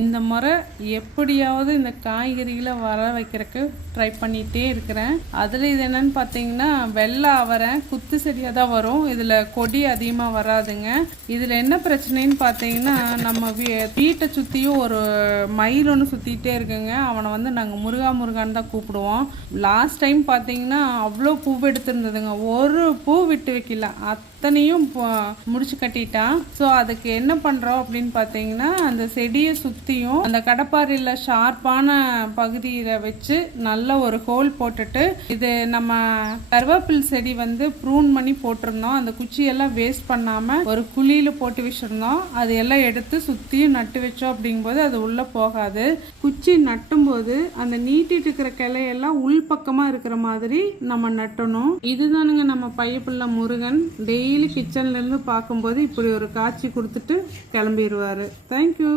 இந்த முறை எப்படியாவது இந்த காய்கறிகளை வர வைக்கிறதுக்கு ட்ரை பண்ணிகிட்டே இருக்கிறேன். அதில் இது என்னென்னு பார்த்தீங்கன்னா வெள்ளை அவரை குத்து செடியாக தான் வரும். இதில் கொடி அதிகமாக வராதுங்க. இதில் என்ன பிரச்சனைன்னு பார்த்தீங்கன்னா நம்ம வீட்டை சுற்றியும் ஒரு மயில் ஒன்று சுற்றிக்கிட்டே இருக்குங்க. அவனை வந்து நாங்கள் முருகான்னு தான் கூப்பிடுவோம். லாஸ்ட் டைம் பார்த்தீங்கன்னா அவ்வளோ பூ எடுத்துருந்ததுங்க. ஒரு பூ விட்டு வைக்கல, அத்தனையும் முடிச்சு கட்டிட்டான். ஸோ அதுக்கு என்ன பண்ணுறோம் அப்படின்னு பார்த்தீங்கன்னா அந்த செடியை சுற்றியும் அந்த கடப்பாறையில் ஷார்ப்பான பகுதியில் வச்சு நல்ல ஒரு ஹோல் போட்டுட்டு, இது நம்ம கருவேப்பில் செடி வந்து ப்ரூன் பண்ணி போட்டிருந்தோம். அந்த குச்சியெல்லாம் வேஸ்ட் பண்ணாமல் ஒரு குழியில் போட்டு வச்சுருந்தோம். அது எல்லாம் எடுத்து சுற்றியும் நட்டு வச்சோம். அப்படிங்கும்போது அது உள்ளே போகாது. குச்சி நட்டும்போது அந்த நீட்டிட்டு இருக்கிற கிளையெல்லாம் உள் பக்கமாக இருக்கிற மாதிரி நம்ம நட்டணும். இதுதானுங்க நம்ம பையப்புள்ள முருகன். டெய்லி கிச்சன்லேருந்து பார்க்கும்போது இப்படி ஒரு காட்சி கொடுத்துட்டு கிளம்பிடுவார். தேங்க்யூ.